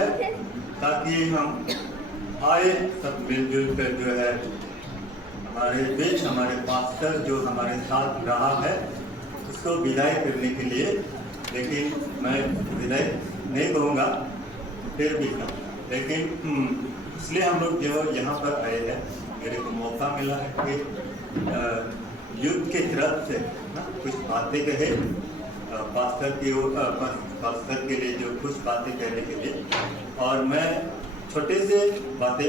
है ताकि हम आए सब मिलजुल कर जो है हमारे बीच हमारे पास्टर जो हमारे साथ रहा है उसको विदाई करने के लिए, लेकिन मैं विदाई नहीं कहूँगा फिर भी कहूँगा, लेकिन इसलिए हम लोग जो यहाँ पर आए हैं, मेरे को मौका मिला है कि युद्ध की तरफ से ना कुछ बातें कहे पास्टर की ओर, पास्टर के लिए जो कुछ बातें कहने के लिए, और मैं छोटे से बातें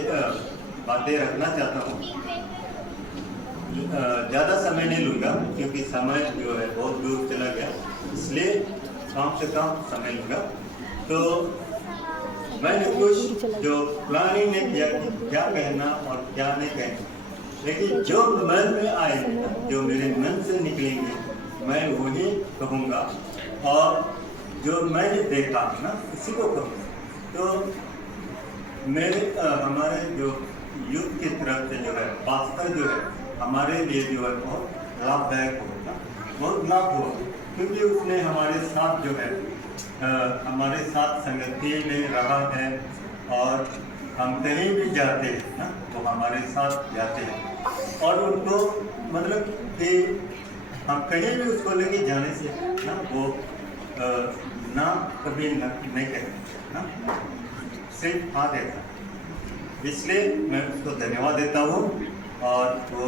रखना चाहता हूँ। ज़्यादा समय नहीं लूँगा क्योंकि समय जो है बहुत दूर चला गया, इसलिए कम से कम समय लूँगा। तो मैंने कुछ जो प्लानिंग नहीं किया कि क्या कहना और क्या नहीं कहना, लेकिन जो मन में आएंगे, जो मेरे मन से निकलेंगे, मैं वही कहूँगा, और जो मैंने देखा ना उसी को कहूँगा। तो मेरे हमारे जो युद्ध की तरफ से जो है पास्टर जो है हमारे लिए जो है बहुत लाभदायक होगा, बहुत लाभ हुआ, क्योंकि उसने हमारे साथ जो है हमारे साथ संगति में रहा है, और हम कहीं भी जाते हैं ना तो हमारे साथ जाते हैं, और उनको मतलब कि हम कहीं भी उसको लेके जाने से ना वो ना कभी नहीं कहते ना, सिर्फ हाँ कहता। इसलिए मैं उसको धन्यवाद देता हूँ, और वो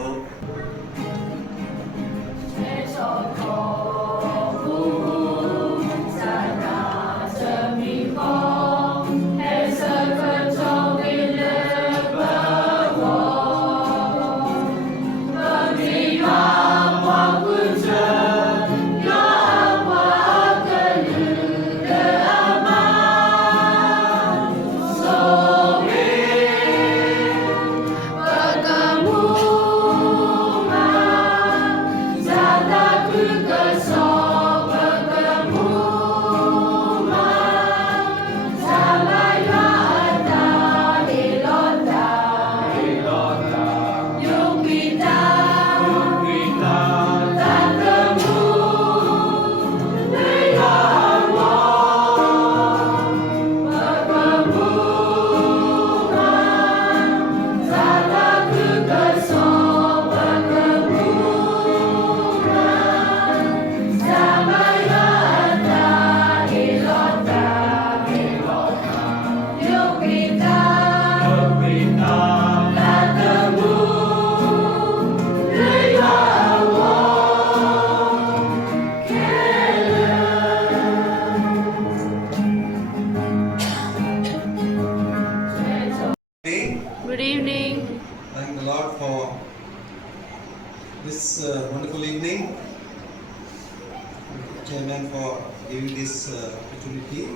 Good evening. Thank the Lord for this wonderful evening. Chairman for giving this opportunity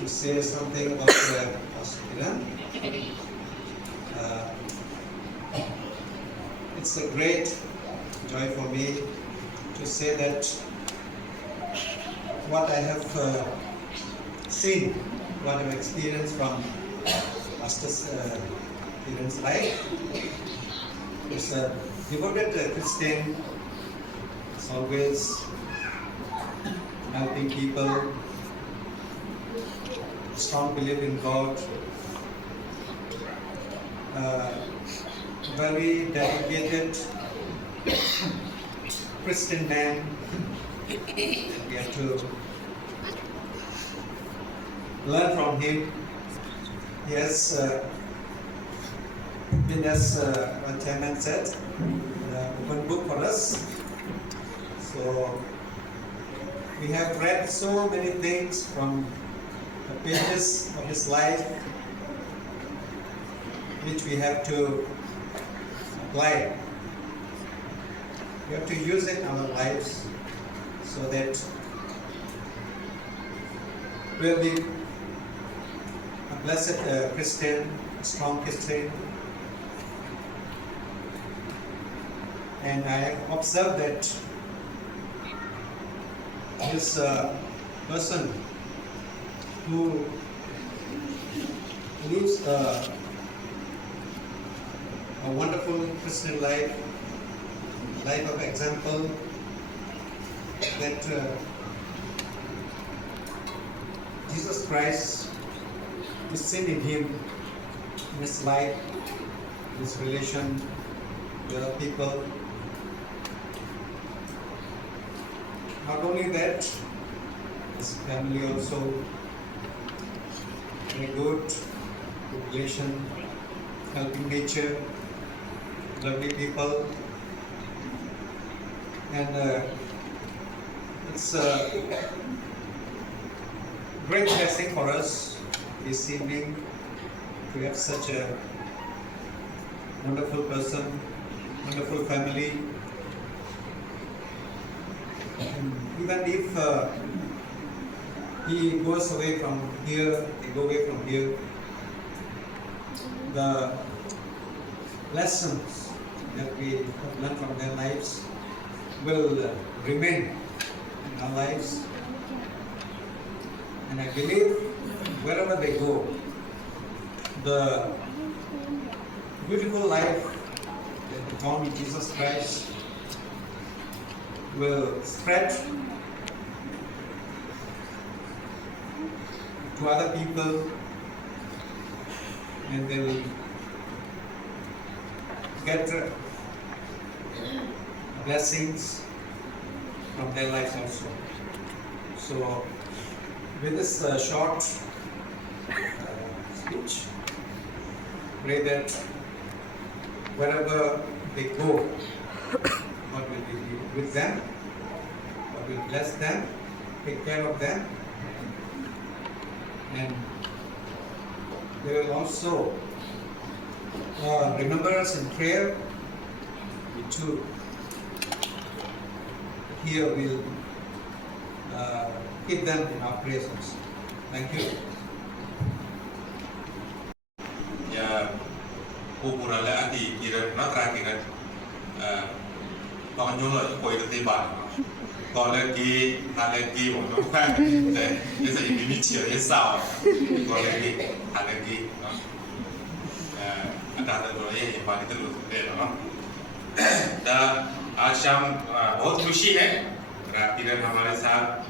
to say something about Pastor Kiran. It's a great joy for me to say that what I have seen, what I've experienced from Pastor Kiran's life. He's a devoted Christian. He's always helping people. Strong belief in God. Very dedicated Christian man. We have to learn from him. He has been, as what Chairman said, open book for us. So we have read so many things from the pages of his life, which we have to apply. We have to use it in our lives so that we'll be a blessed Christian, a strong Christian. And I have observed that this person who lives a wonderful Christian life of example, that Jesus Christ to see in him, in his life, his relation with other people. Not only that, his family also very good relation, helping nature, lovely people, and it's a great blessing for us this evening to have such a wonderful person, wonderful family. And even if he goes away from here, they go away from here, the lessons that we have learned from their lives will remain in our lives. And I believe wherever they go, the beautiful life that they found in Jesus Christ will spread to other people, and they will get blessings from their lives also. So, with this short speech, pray that wherever they go, God will be with them, God will bless them, take care of them, and they will also remember us in prayer. We too here will keep them in our prayers also. Thank you. Ya, ukuran lah di kira nak terakhir tahun juga koi itu tiba. Kalau lagi lagi mana deh, jadi ini cia ini sah. Kalau lagi ada dua yang paling terus deh, dah आज शाम बहुत खुशी है किरण हमारे साथ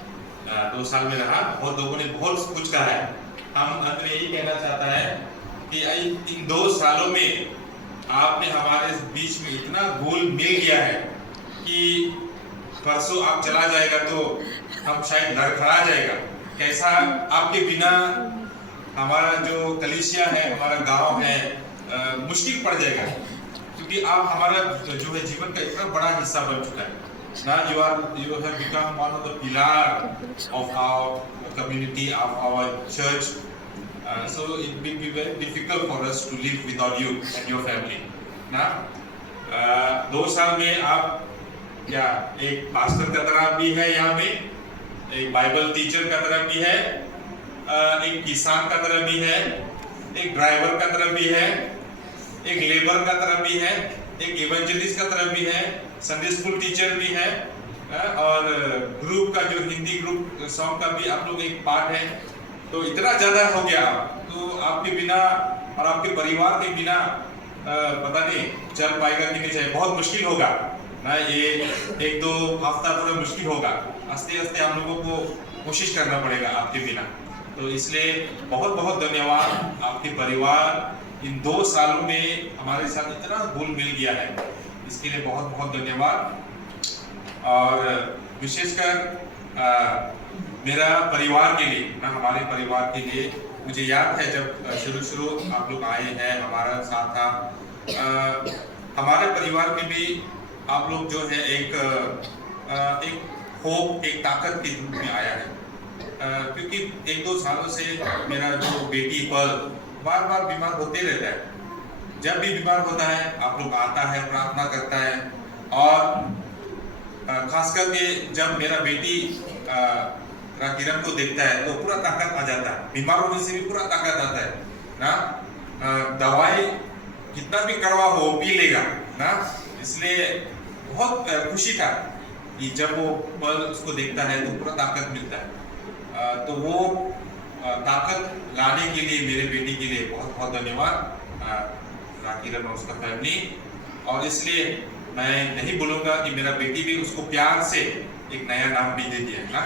2 साल में रहा। बहुत लोगों ने बहुत कुछ कहा है। हम अंत में यही कहना चाहता है कि इन 2 सालों में आपने हमारे बीच में इतना घुल मिल गया है कि परसों आप चला जाएगा तो हम शायद लड़खड़ा जाएगा। कैसा आपके बिना हमारा जो कलीसिया है, हमारा गांव है, मुश्किल पड़ जाएगा, क्योंकि आप हमारा जो है जीवन का इतना बड़ा हिस्सा बन चुका है ना। you have become one of the pillar of our community, of our church, so it will be very difficult for us to live without you and your family ना। 2 साल में आप क्या एक पास्टर का तरह भी है यहाँ में, एक बाइबल टीचर का तरह भी है, एक किसान का तरह भी है, एक ड्राइवर का तरह भी है, एक लेबर का तरफ भी है, एक इवेंजलिस्ट का तरफ भी है, संडे स्कूल टीचर भी है, और ग्रुप का जो हिंदी ग्रुप सॉन्ग का भी आप लोग एक पार्ट है। तो इतना ज्यादा हो गया, तो आपके बिना और आपके परिवार के बिना पता नहीं चल पाएगा कि नहीं, चाहे बहुत मुश्किल होगा ना। ये 1-2 हफ्ता थोड़ा मुश्किल होगा, आस्ते आस्ते हम लोगों को कोशिश करना पड़ेगा आपके बिना। तो इसलिए बहुत बहुत धन्यवाद। आपके परिवार इन 2 सालों में हमारे साथ इतना घुल मिल गया है, इसके लिए बहुत बहुत धन्यवाद। और विशेषकर मेरा परिवार के लिए ना, हमारे परिवार के लिए मुझे याद है जब शुरू आप लोग आए हैं, हमारा साथ था, हमारे परिवार में भी आप लोग जो है एक होप, एक ताकत के रूप में आया है। क्योंकि 1-2 सालों से मेरा जो बेटी पल बार बीमार होते रहता है। जब भी बीमार होता है आप लोग आता है, प्रार्थना करता है, और खास करके जब मेरा बेटी किरण को देखता है तो पूरा ताकत आ जाता है। बीमार होने से भी पूरा ताकत आता है ना। दवाई कितना भी कड़वा हो पी लेगा ना। इसलिए बहुत खुशी था कि जब वो पल उसको देखता है तो पूरा ताकत मिलता है। तो वो ताकत लाने के लिए मेरे बेटी के लिए बहुत बहुत धन्यवाद किरण और उसका फैमिली। और इसलिए मैं नहीं बोलूँगा कि मेरा बेटी भी उसको प्यार से एक नया नाम भी दे दिया ना।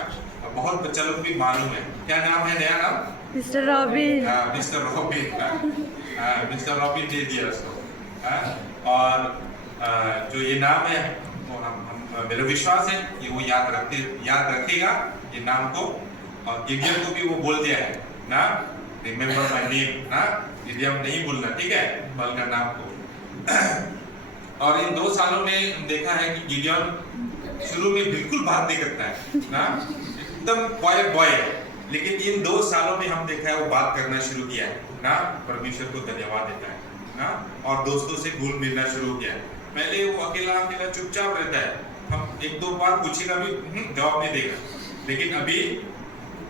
बहुत बच्चा लोग भी मालूम है क्या नाम है, नया नाम Mr. Robin. Mister Robin, mister Robin दे दिया उसको। और जो ये नाम है वो मेरा विश्वास है कि वो याद रखेगा ये नाम को। और गिडियन को भी वो बोल दिया है ना, रिमेम्बर माय नेम ना, गिडियन नहीं भूलना, ठीक है, पल का नाम को। और इन 2 सालों में देखा है कि गिडियन शुरू में बिल्कुल बात नहीं करता है ना, एकदम क्वाइट बॉय है, लेकिन इन 2 सालों में हम देखा है वो बात करना शुरू किया है ना, परमेश्वर को धन्यवाद देता है ना, और दोस्तों से घुल मिलना शुरू किया है। पहले वो अकेला चुपचाप रहता है, हम 1-2 बार पूछेगा भी जवाब नहीं देगा, लेकिन अभी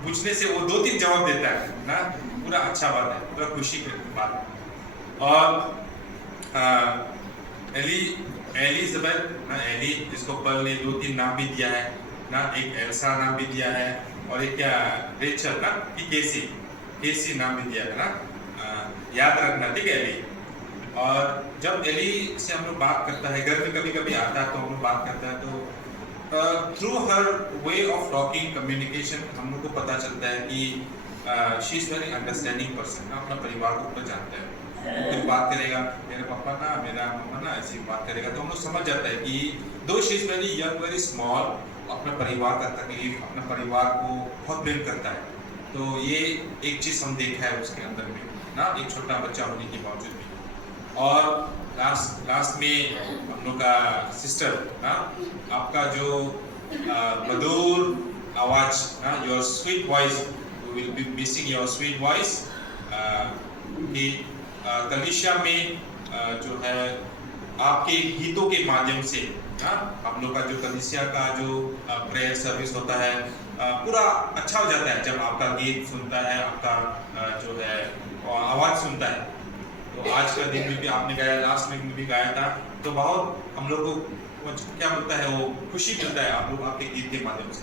पूछने से वो 2-3 जवाब देता है ना, पूरा अच्छा बात है, पूरा खुशी की बात। और एलिजाबेथ ना, एली जिसको पल ने 2-3 नाम भी दिया है ना, एक एल्सा नाम भी दिया है, और एक क्या रेचल ना, कि केसी नाम भी दिया है ना, याद रखना, ठीक है एली। और जब एली से हम लोग बात करता है, घर में कभी-कभी आता है तो हम लोग बात करता है, तो through her way of talking communication हम लोग को पता चलता है कि she is very understanding person ना, अपना परिवार को ऊपर जानता है। फिर बात करेगा मेरे पापा ना, मेरा मम्मा ना, ऐसी बात करेगा तो हम लोग समझ जाता है कि दो she is very young, very small, अपने परिवार का तकलीफ, अपने परिवार को बहुत प्रेम करता है। तो ये एक चीज हम देखा है उसके अंदर में ना, एक छोटा बच्चा होने के बावजूद भी। और लास्ट में हम लोग का सिस्टर ना, आपका जो मधुर आवाज ना, your sweet voice, we will be missing your sweet voice. कि कलीसिया में जो है आपके गीतों के माध्यम से ना, हम लोग का जो कलीसिया का जो प्रेयर सर्विस होता है पूरा अच्छा हो जाता है जब आपका गीत सुनता है, आपका जो है आवाज सुनता है। तो आज का दिन में भी आपने गाया, लास्ट वीक में भी गाया था, तो बहुत हम लोग को क्या मिलता है, वो खुशी मिलता है आप लोग आपके गीत के माध्यम से।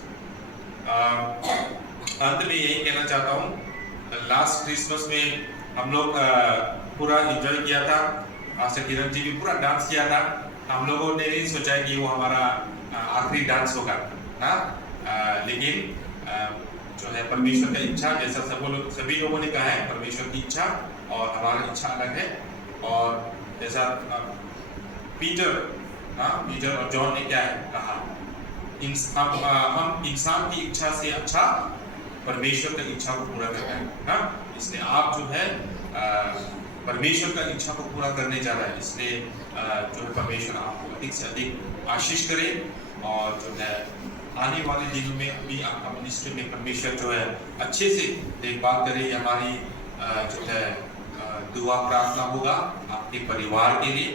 अंत में यही कहना चाहता हूँ, लास्ट क्रिसमस में हम लोग पूरा एंजॉय किया था, आशा किरण जी भी पूरा डांस किया था। हम लोगों ने नहीं सोचा कि वो हमारा आखिरी डांस होगा ना, लेकिन जो है परमेश्वर की इच्छा, जैसा सभी लोगों ने कहा है, परमेश्वर की इच्छा और हमारी इच्छा अलग है। और जैसा पीटर और जॉन ने क्या कहा, हम इंसान की इच्छा से अच्छा परमेश्वर की इच्छा को पूरा करना है ना, इसलिए आप जो है परमेश्वर का इच्छा को पूरा करने जा रहा है, इसलिए जो है परमेश्वर आपको अधिक से अधिक आशीष करे। और जो है आने वाले दिनों में अभी आपका मिनिस्ट्री में परमेश्वर जो है अच्छे से देखभाल करे। हमारी जो है दुआ प्रार्थना होगा आपके परिवार के लिए।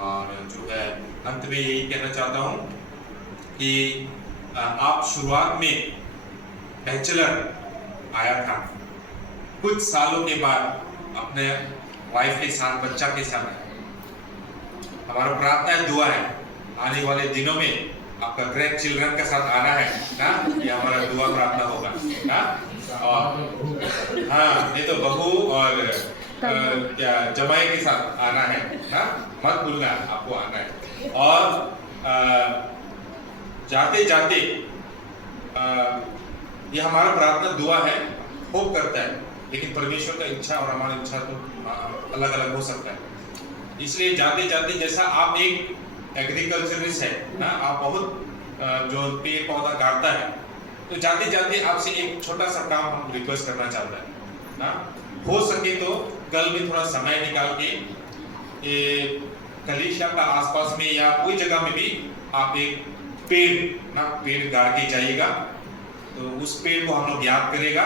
और जो है अंत में यही कहना चाहता हूँ कि आप शुरुआत में बैचलर आया था, कुछ सालों के बाद अपने वाइफ के साथ, बच्चा के साथ, हमारा प्रार्थना है, दुआ है, आने वाले दिनों में आपका ग्रैंड चिल्ड्रन के साथ आना है ना, ये हमारा दुआ प्रार्थना होगा ना। और हाँ, ये तो बहू और क्या जमाई के साथ आना है ना, मत भूलना, आपको आना है। और जाते जाते ये हमारा प्रार्थना दुआ है, होप करता है, लेकिन परमेश्वर का इच्छा और हमारी इच्छा तो अलग अलग हो सकता है। इसलिए जाते जाते, जैसा आप एक एग्रीकल्चरिस्ट है ना, आप बहुत जो पेड़ पौधा गाड़ता है, तो जाते जाते आपसे एक छोटा सा काम हम रिक्वेस्ट करना चाहता है ना, हो सके तो कल में थोड़ा समय निकाल के कलीसिया का आसपास में या कोई जगह में भी आप एक पेड़ गाड़ के जाइएगा। तो उस पेड़ को हम लोग याद करेगा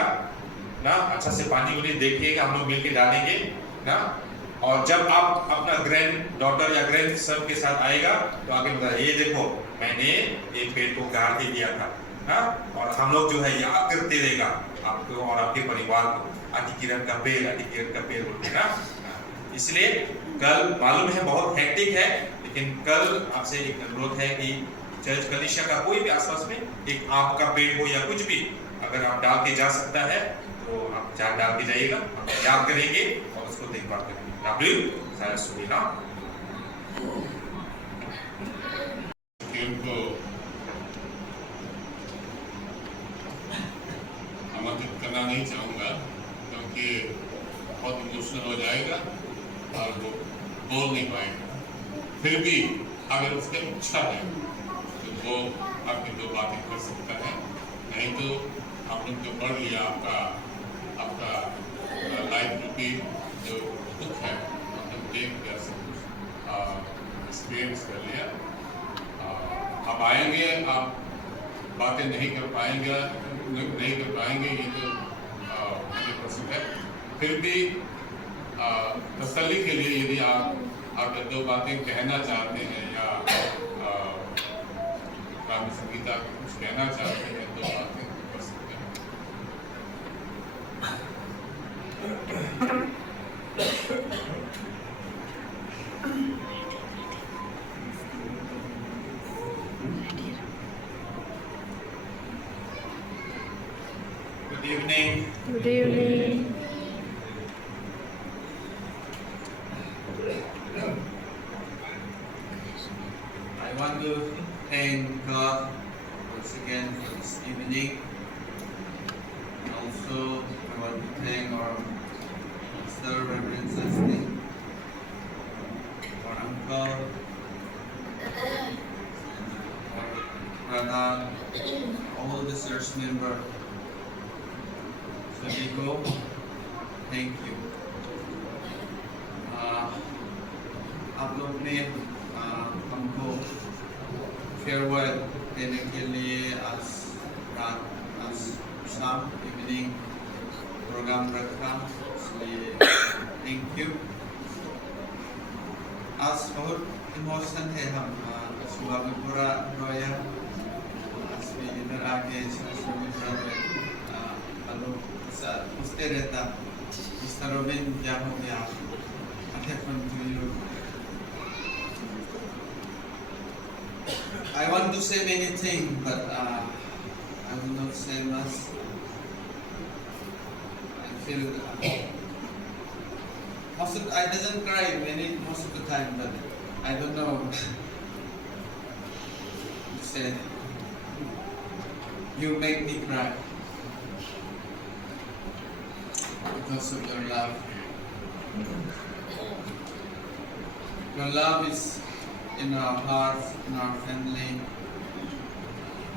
ना, अच्छा से पानी उन्हें देखिएगा, हम लोग मिलके डालेंगे ना। और जब आप अपना ग्रैंड डॉटर या ग्रैंड सन के साथ आएगा तो आगे बताए, ये देखो मैंने एक पेड़ को गाड़ के दिया था ना। और हम लोग जो है याद करते रहेगा आपको और आपके परिवार को, आदि किरण का पेड़ बोलते ना। इसलिए कल मालूम है बहुत हेक्टिक है, लेकिन कल आपसे एक अनुरोध है कि चर्च कलीसिया का कोई भी आसपास में एक आम का पेड़ हो या कुछ भी अगर आप डाल के जा सकता है तो आप डाल के जाइएगा, हम याद करेंगे और उसको देखभाल करेंगे। को आमंत्रित करना नहीं चाहूँगा, तो बहुत इमोशनल हो जाएगा और वो बोल नहीं पाएगा। फिर भी अगर उसकी इच्छा है तो वो आपकी दो बातें कर सकता है, नहीं तो आपने जो पढ़ लिया आपका आपका लाइफ रूपी जो दुख है मतलब देख लिया, सब कुछ एक्सपीरियंस कर लिया। अब आएंगे आप बातें नहीं कर पाएंगे ये तो 100% है। फिर भी तसल्ली के लिए यदि आप अगर दो बातें कहना चाहते हैं या काव्य संगीता कुछ कहना चाहते हैं तो बातें कर सकते हैं। Good evening. Good evening. I want to thank God once again for this evening. Also, I want to thank our Pastor, Reverend Sasti, our uncle, our brother, all the church members. सभी को thank you. आप लोग ने हमको farewell देने के लिए आज शाम इवनिंग प्रोग्राम रखा, इसलिए थैंक यू। आज बहुत इमोशन है, हम सुबह में पूरा रोया, आज भी इधर आके सुबह में पूरा रोया। पूछते रहता मिस्टर रोबिन क्या हो गया, I want to say many things, but I will not say much. I feel I doesn't cry most of the time, but I don't know. You said you make me cry because of your love. Your love is in our hearts, in our family.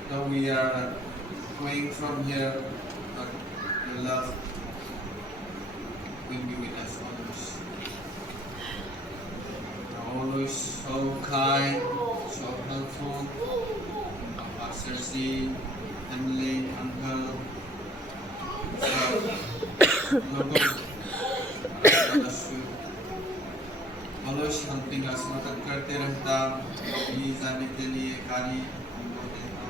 Though we are going from here, but your love will be with us always. You're always so kind, so helpful. Pastor C, family, uncle, always helping us, मदद करते रहता, कहीं जाने के लिए गाड़ी हमको देता।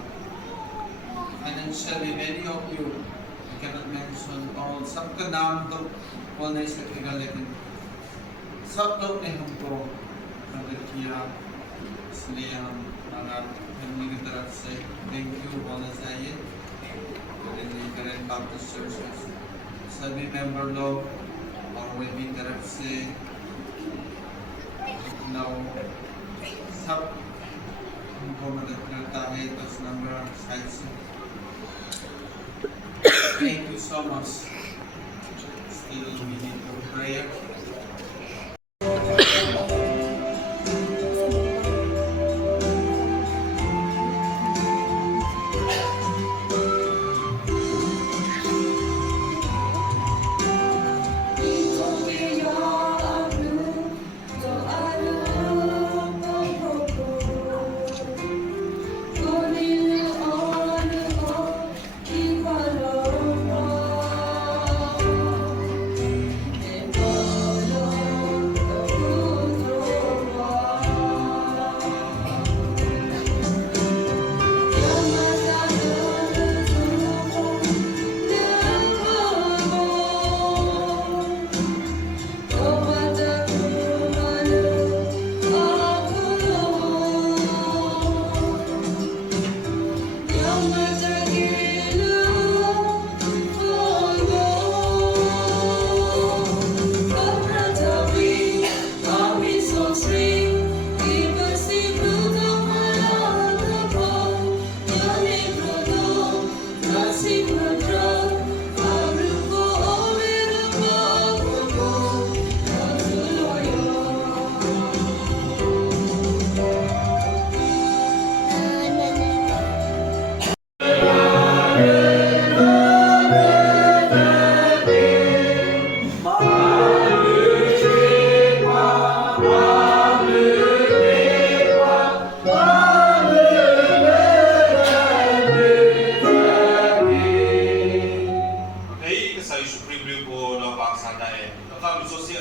Financially, many of you, I cannot mention all, सबका नाम तो बोल नहीं सकेगा, लेकिन सब लोग ने हमको मदद किया, इसलिए हम फैमिली की तरफ से थैंक यू बोलना चाहिए। करेंट बाप्टिस्ट चर्च सभी मेंबर लोग और वेबी तरफ से सब हमको मदद करता है 10 नंबर साइड से। Thank you so much. Still we need your prayer.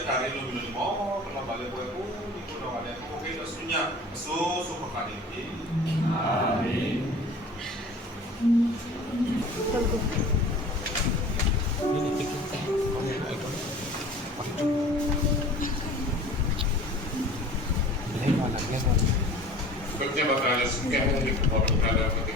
akari lo minum mo, kalau balik gue di kuno ada aku oke asunya, so pakari. Amin. Kerja bakal suka di waktu ada apa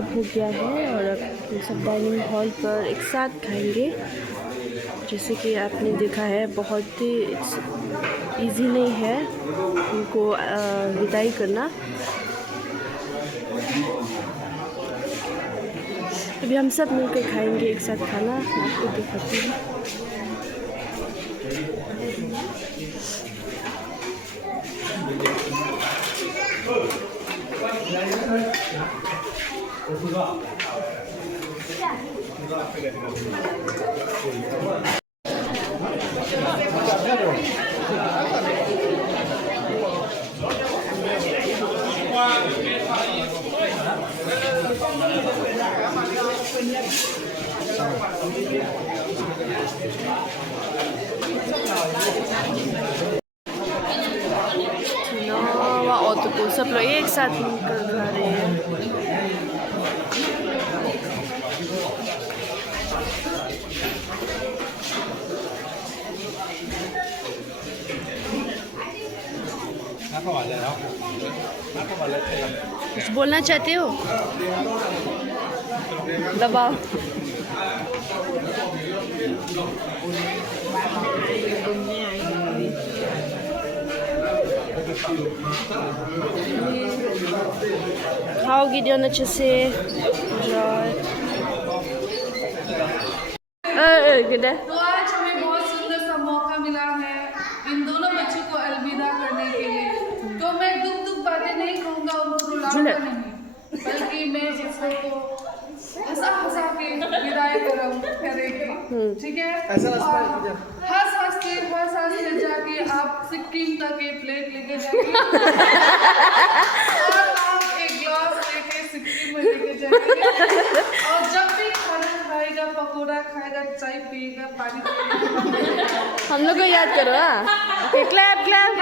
सब हो गया है और अब हम सब dining hall पर एक साथ खाएंगे। जैसे कि आपने देखा है, बहुत ही इजी नहीं है उनको विदाई करना। अभी हम सब मिलकर खाएंगे एक साथ खाना। मैं आपको दिखाती हूँ। और तो सब लोग एक साथ मिलकर खा रहे हैं। कुछ बोलना चाहते हो? दबाओ। खाओ गिडियन अच्छे से। तो आज हमें बहुत सुंदर सा मौका मिला है इन दोनों बच्चों को अलविदा करने के लिए। तो मैं दुख बातें नहीं कहूँगा, उनको रुलाऊंगा नहीं, बल्कि मैं सबको हंसा के विदाई करेगी। ठीक है? हंस के जाके आप सिक्किम तक एक प्लेट लेके जाएंगे और आप एक ग्लास लेके सिक्किम में लेके जाएंगे। और जब भी खाना खाएगा, पकौड़ा खाएगा, चाय पिएगा, पानी पिएगा, हम लोग को याद करो। हाँ, क्लैप क्लैप।